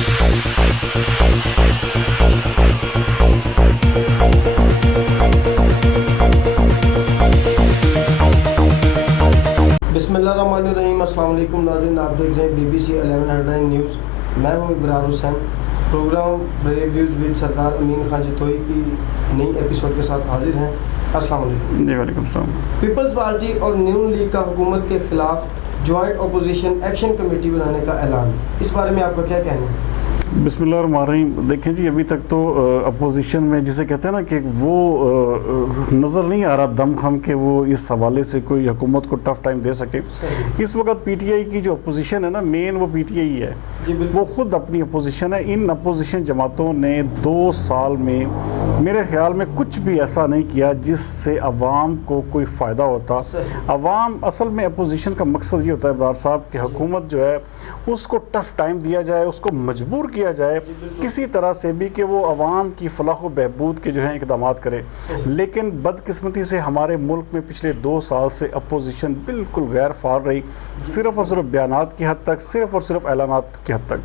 बिस्मिल्लाहिर्रहमानिर्रहीम। अस्सलाम वालेकुम नाज़रीन, आप देख रहे हैं BBC 11 हेडलाइन न्यूज़। मैं हूं Ibrar Hussain. Programme brave views with Sardar Amin Khan Jatoi की नई एपिसोड के साथ हाजिर हैं। अस्सलाम वालेकुम। जी वालेकुम सलाम। पीपल्स पार्टी और न्यू लीग का हुकूमत के खिलाफ जॉइंट अपोजिशन एक्शन कमेटी बनाने का ऐलान, इस बारे में आपका क्या कहना है? बिस्मिल्लाहिर्रहमानिर्रहीम। देखें जी, अभी तक तो अपोजिशन में जिसे कहते हैं ना कि वो नज़र नहीं आ रहा दम हम कि वो इस हवाले से कोई हुकूमत को टफ टाइम दे सके। इस वक्त PTI की जो अपोजिशन है ना, मेन वो PTI ही है। वो खुद अपनी अपोजिशन है। इन अपोजिशन जमातों ने 2 साल में मेरे ख्याल में कुछ भी ऐसा नहीं किया जिससे अवाम को कोई फ़ायदा होता। अवाम असल में अपोजिशन का मकसद ये होता है इब्रार साहब कि हुकूमत जो है उसको टफ टाइम दिया जाए, उसको मजबूर किया जाए किसी तरह से भी कि वो अवाम की फलाह व बहबूद के जो है इक़दामात करे। लेकिन बदकिस्मती से हमारे मुल्क में पिछले 2 साल से अपोजिशन बिल्कुल गैर फाल रही, सिर्फ़ और सिर्फ बयानात की हद तक, सिर्फ़ और सिर्फ ऐलानात की हद तक।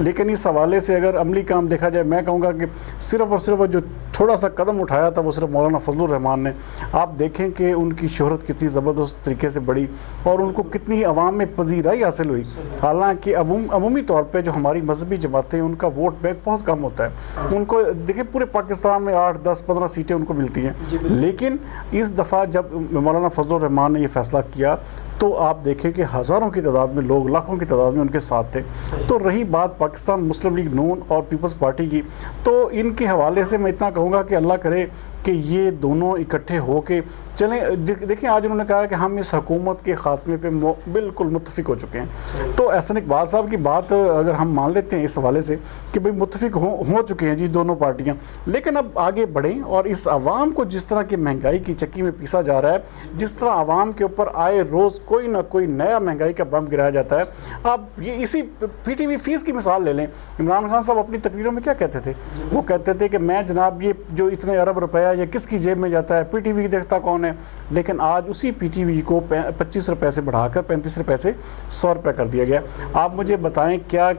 लेकिन इस हवाले से अगर अमली काम देखा जाए, मैं कहूँगा कि सिर्फ़ और सिर्फ जो थोड़ा सा कदम उठाया था वो सिर्फ मौलाना फजलुर रहमान ने। आप देखें कि उनकी शोहरत कितनी ज़बरदस्त तरीके से बढ़ी और उनको कितनी अवाम में पजीराई हासिल हुई। हालांकि अमूमी तौर पे जो हमारी मजहबी जमातें हैं उनका वोट बैंक बहुत कम होता है। उनको देखिए पूरे पाकिस्तान में 8, 10, 15 सीटें उनको मिलती हैं। लेकिन इस दफ़ा जब मौलाना फजलुर रहमान ने ये फ़ैसला किया तो आप देखें कि हज़ारों की तादाद में लोग, लाखों की तादाद में उनके साथ थे। तो रही बात पाकिस्तान मुस्लिम लीग नून और पीपल्स पार्टी की, तो इनके हवाले से मैं इतना कहूँगा कि अल्लाह करे कि ये दोनों इकट्ठे हो के चलें। देखिए आज उन्होंने कहा कि हम इस हुकूमत के ख़ात्मे पे बिल्कुल मुत्तफ़िक हो चुके हैं। तो एहसन इकबाल साहब की बात अगर हम मान लेते हैं इस हवाले से कि भाई मुत्तफ़िक हो चुके हैं जी दोनों पार्टियाँ, लेकिन अब आगे बढ़ें और इस आवाम को जिस तरह की महंगाई की चक्की में पीसा जा रहा है, जिस तरह आवाम के ऊपर आए रोज़ कोई ना कोई नया महंगाई का बम गिराया जाता है। आप ये इसी PTV फीस की मिसाल ले लें। इमरान खान साहब अपनी तकरीरों में क्या कहते थे? वो कहते थे कि मैं जनाब ये जो इतने अरब रुपया ये किसकी जेब में जाता है, PTV देखता कौन है। लेकिन आज उसी PTV को 25 रुपये से बढ़ाकर 35 रुपये से 100 रुपये कर दिया गया। आप मुझे बताएं क्या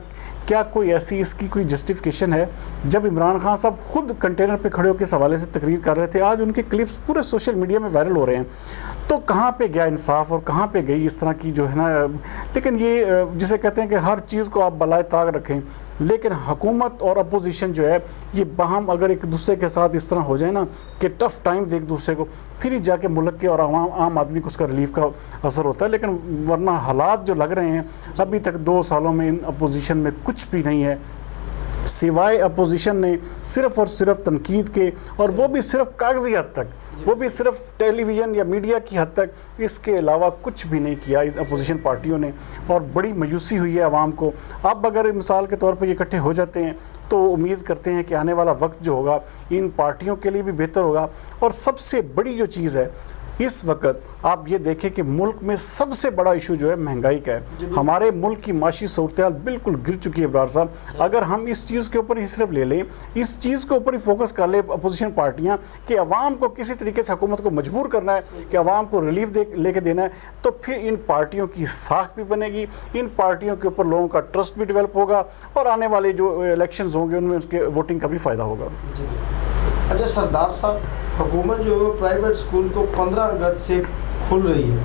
कोई ऐसी इसकी कोई जस्टिफिकेशन है? जब इमरान खान साहब खुद कंटेनर पे खड़े होकर इस हवाले से तकरीर कर रहे थे, आज उनके क्लिप्स पूरे सोशल मीडिया में वायरल हो रहे हैं। तो कहाँ पे गया इंसाफ और कहाँ पे गई इस तरह की जो है ना। लेकिन ये जिसे कहते हैं कि हर चीज़ को आप बलाए ताक रखें, लेकिन हुकूमत और अपोजिशन जो है ये बाहम अगर एक दूसरे के साथ इस तरह हो जाए ना कि टफ़ टाइम दे एक दूसरे को, फिर ही जाके मुल्क के और आम आदमी को उसका रिलीफ का असर होता है। लेकिन वरना हालात जो लग रहे हैं अभी तक 2 सालों में इन अपोजिशन में कुछ भी नहीं है सिवाय अपोजिशन ने सिर्फ़ और सिर्फ तनकीद के, और वो भी सिर्फ कागजी हद तक, वो भी सिर्फ टेलीविज़न या मीडिया की हद तक। इसके अलावा कुछ भी नहीं किया इन अपोजिशन पार्टियों ने, और बड़ी मायूसी हुई है आवाम को। अब अगर मिसाल के तौर पर ये इकट्ठे हो जाते हैं तो उम्मीद करते हैं कि आने वाला वक्त जो होगा इन पार्टियों के लिए भी बेहतर होगा। और सबसे बड़ी जो चीज़ है इस वक्त आप ये देखें कि मुल्क में सबसे बड़ा इशू जो है महंगाई का है। हमारे मुल्क की माशी सूरत बिल्कुल गिर चुकी है इब्रार साहब। अगर हम इस चीज़ के ऊपर ही सिर्फ ले लें, इस चीज़ के ऊपर ही फोकस कर ले अपोजिशन पार्टियां कि अवाम को किसी तरीके से हुकूमत को मजबूर करना है कि अवाम को रिलीफ लेके देना है, तो फिर इन पार्टियों की साख भी बनेगी, इन पार्टियों के ऊपर लोगों का ट्रस्ट भी डेवलप होगा और आने वाले जो इलेक्शंस होंगे उनमें उसके वोटिंग का भी फ़ायदा होगा। अच्छा सरदार साहब, हुकूमत जो है प्राइवेट स्कूल को 15 अगस्त से खुल रही है।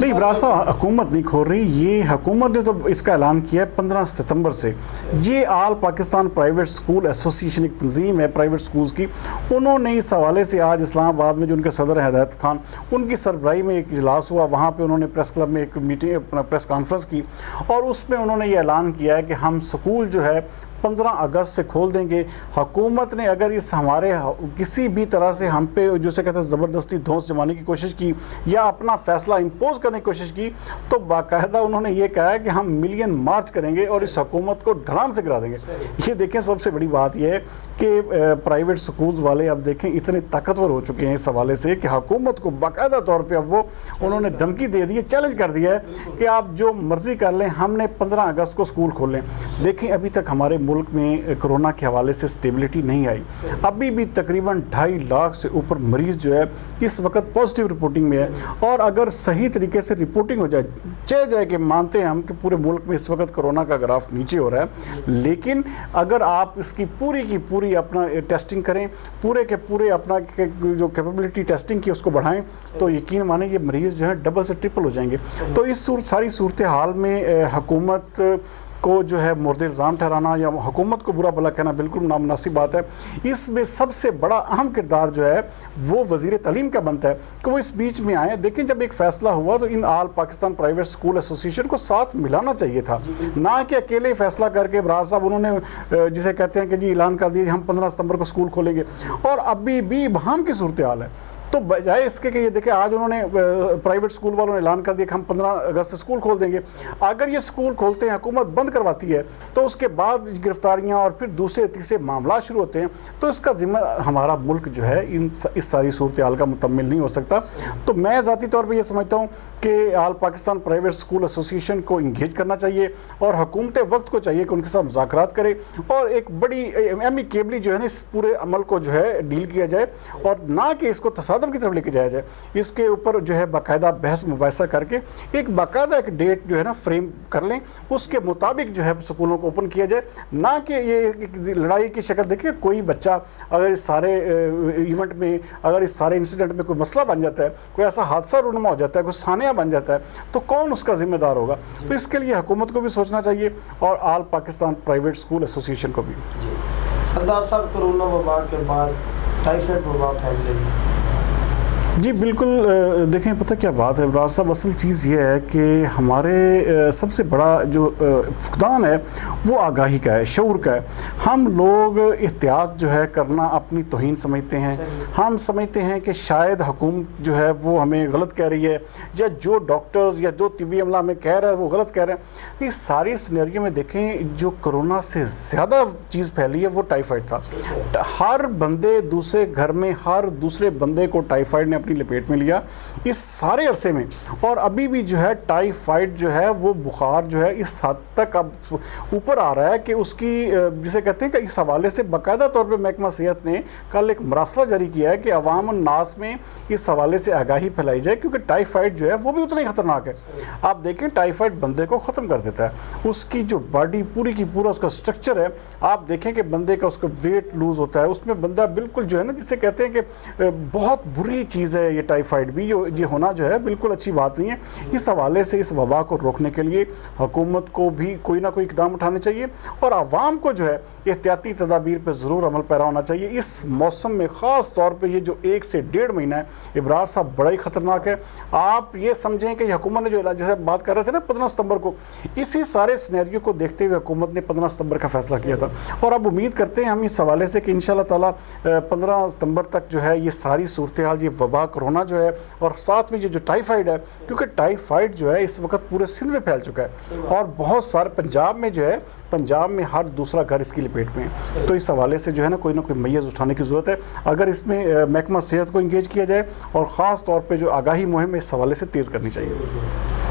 नहीं इब्रार साहब, हुकूमत नहीं खोल रही, ये हुकूमत ने तो इसका ऐलान किया है 15 सितंबर से। ये आल पाकिस्तान प्राइवेट स्कूल एसोसिएशन एक तंजीम है प्राइवेट स्कूल्स की, उन्होंने इस हवाले से आज इस्लामाबाद में जो उनके सदर हैं हिदायत खान, उनकी सरबराही में एक इजलास हुआ। वहाँ पे उन्होंने प्रेस क्लब में एक मीटिंग अपना प्रेस कॉन्फ्रेंस की और उसमें उन्होंने ये ऐलान किया है कि हम स्कूल जो है 15 अगस्त से खोल देंगे। हुकूमत ने अगर इस हमारे किसी भी तरह से हम पे जैसे कहते हैं ज़बरदस्ती धौंस जमाने की कोशिश की या अपना फ़ैसला इम्पोज करने की कोशिश की, तो बाकायदा उन्होंने ये कहा है कि हम मिलियन मार्च करेंगे और इस हुकूमत को धड़ाम से गिरा देंगे। ये देखें, सबसे बड़ी बात यह है कि प्राइवेट स्कूल्स वाले अब देखें इतने ताकतवर हो चुके हैं इस हवाले से कि हुकूमत को बाकायदा तौर पर अब वो उन्होंने धमकी दे दी है, चैलेंज कर दिया है कि आप जो मर्ज़ी कर लें, हमने 15 अगस्त को स्कूल खोलें। देखें अभी तक हमारे ملک میں کرونا کے حوالے سے اسٹیبلٹی نہیں آئی. ابھی بھی تقریباً 2.5 لاکھ سے اوپر مریض جو ہے اس وقت پازیٹیو رپورٹنگ میں ہے, اور اگر صحیح طریقے سے رپورٹنگ ہو جائے, چلے جائے کہ مانتے ہیں ہم کہ پورے ملک میں اس وقت کرونا کا گراف نیچے ہو رہا ہے, لیکن اگر آپ اس کی پوری اپنا ٹیسٹنگ کریں, پورے کے پورے اپنا جو کیپیبلٹی ٹیسٹنگ کی اس کو بڑھائیں, تو یقین مانیں یہ مریض جو ہے ڈبل سے ٹرپل ہو جائیں گے. تو اس ساری صورتحال میں حکومت کو جو ہے مورد الزام ٹھہرانا یا حکومت کو برا بھلا کہنا بالکل نامناسب بات ہے. اس میں سب سے بڑا اہم کردار جو ہے وہ وزیر تعلیم کا بنتا ہے کہ وہ اس بیچ میں آئیں. دیکھیں جب ایک فیصلہ ہوا تو ان آل پاکستان پرائیویٹ اسکول ایسوسی ایشن کو ساتھ ملانا چاہیے تھا, نہ کہ اکیلے فیصلہ کر کے براز صاحب انہوں نے جسے کہتے ہیں کہ جی اعلان کر دیا ہم 15 ستمبر کو اسکول کھولیں گے, اور ابھی بھی ابہام کی صورتحال ہے. تو بجائے اس کے کہ یہ دیکھیں آج انہوں نے پرائیویٹ اسکول والوں نے اعلان کر دیا کہ ہم 15 اگست سے اسکول کھول دیں گے. اگر یہ اسکول کھولتے ہیں, حکومت بند کرواتی ہے, تو اس کے بعد گرفتاریاں اور پھر دوسرے تیسرے معاملات شروع ہوتے ہیں, تو اس کا ذمہ ہمارا ملک جو ہے اس ساری صورتحال کا متحمل نہیں ہو سکتا. تو میں ذاتی طور پہ یہ سمجھتا ہوں کہ آل پاکستان پرائیویٹ اسکول ایسوسی ایشن کو انگیج کرنا چاہیے, اور حکومت وقت کو چاہیے کہ ان کے ساتھ مذاکرات کرے, اور ایک بڑی ایمیکیبلی جو ہے نا اس پورے عمل کو جو ہے ڈیل کیا جائے, اور نہ کہ اس کو تصادم کی طرف لے کے جایا جائے. اس کے اوپر جو ہے باقاعدہ بحث مباحثہ کر کے ایک باقاعدہ ایک ڈیٹ جو ہے نا فریم کر لیں, اس کے مطابق جو ہے اسکولوں کو اوپن کیا جائے, نہ کہ یہ لڑائی کی شکل. دیکھیں کوئی بچہ اگر اس سارے ایونٹ میں, اگر اس سارے انسیڈنٹ میں کوئی مسئلہ بن جاتا ہے, کوئی ایسا حادثہ رونما ہو جاتا ہے, کوئی ثانیہ بن جاتا ہے, تو کون اس کا ذمہ دار ہوگا؟ تو اس کے لیے حکومت کو بھی سوچنا چاہیے, اور آل پاکستان پرائیویٹ اسکول ایسوسی ایشن کو بھی. سردار صاحب, کرونا وبا کے بعد ٹائیفائڈ وبا پھیل رہی ہے. جی بالکل. دیکھیں پتہ کیا بات ہے ابرار صاحب, اصل چیز یہ ہے کہ ہمارے سب سے بڑا جو فقدان ہے وہ آگاہی کا ہے, شعور کا ہے. ہم لوگ احتیاط جو ہے کرنا اپنی توہین سمجھتے ہیں. ہم سمجھتے ہیں کہ شاید حکومت جو ہے وہ ہمیں غلط کہہ رہی ہے, یا جو ڈاکٹرز یا جو طبی عملہ ہمیں کہہ رہا ہے وہ غلط کہہ رہے ہیں. اس ساری سینیریو میں دیکھیں جو کرونا سے زیادہ چیز پھیلی ہے وہ ٹائیفائڈ تھا. ہر بندے دوسرے گھر میں ہر دوسرے بندے کو ٹائیفائڈ نے اپنی لپیٹ میں لیا اس سارے عرصے میں, اور ابھی بھی جو ہے ٹائیفائڈ جو ہے وہ بخار جو ہے اس حد تک اب اوپر آ رہا ہے کہ اس کی جسے کہتے ہیں کہ اس حوالے سے باقاعدہ طور پہ محکمہ صحت نے کل ایک مراسلہ جاری کیا ہے کہ عوام الناس میں اس حوالے سے آگاہی پھیلائی جائے, کیونکہ ٹائیفائڈ جو ہے وہ بھی اتنا ہی خطرناک ہے. آپ دیکھیں ٹائیفائڈ بندے کو ختم کر دیتا ہے, اس کی جو باڈی پوری کی پورا اس کا سٹرکچر ہے, آپ دیکھیں کہ بندے کا اس کا ویٹ لوز ہوتا ہے, اس میں بندہ بالکل جو ہے نا جسے کہتے ہیں کہ بہت بری چیز ہے یہ ٹائیفائڈ بھی, یہ ہونا جو ہے بالکل اچھی بات نہیں ہے. اس حوالے سے اس وبا کو روکنے کے لیے حکومت کو بھی کوئی نہ کوئی اقدام اٹھانے چاہیے, اور عوام کو جو ہے احتیاطی تدابیر پہ ضرور عمل پیرا ہونا چاہیے. اس موسم میں خاص طور پہ یہ جو 1 سے 1.5 مہینہ ہے ابرار صاحب بڑا ہی خطرناک ہے. آپ یہ سمجھیں کہ حکومت نے جو جیسے بات کر رہے تھے نا 15 ستمبر کو, اسی سارے سینیریو کو دیکھتے ہوئے حکومت نے 15 ستمبر کا فیصلہ کیا تھا, اور اب امید کرتے ہیں ہم اس حوالے سے کہ انشاءاللہ تعالیٰ 15 ستمبر تک جو ہے یہ ساری صورتحال, یہ وبا کرونا جو ہے, اور ساتھ میں یہ جو ٹائیفائڈ ہے, کیونکہ ٹائیفائڈ جو ہے اس وقت پورے سندھ میں پھیل چکا ہے, اور بہت سارے پنجاب میں جو ہے, پنجاب میں ہر دوسرا گھر اس کی لپیٹ میں ہے. تو اس حوالے سے جو ہے نا کوئی نہ کوئی میز اٹھانے کی ضرورت ہے. اگر اس میں محکمہ صحت کو انگیج کیا جائے, اور خاص طور پہ جو آگاہی مہم اس حوالے سے تیز کرنی چاہیے.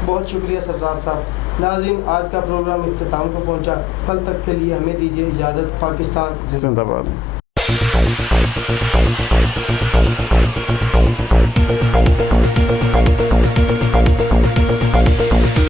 بہت شکریہ سردار صاحب. ناظرین, آج کا پروگرام اختتام کو پہنچا. کل تک کے لیے ہمیں دیجیے اجازت. پاکستان زندہ باد.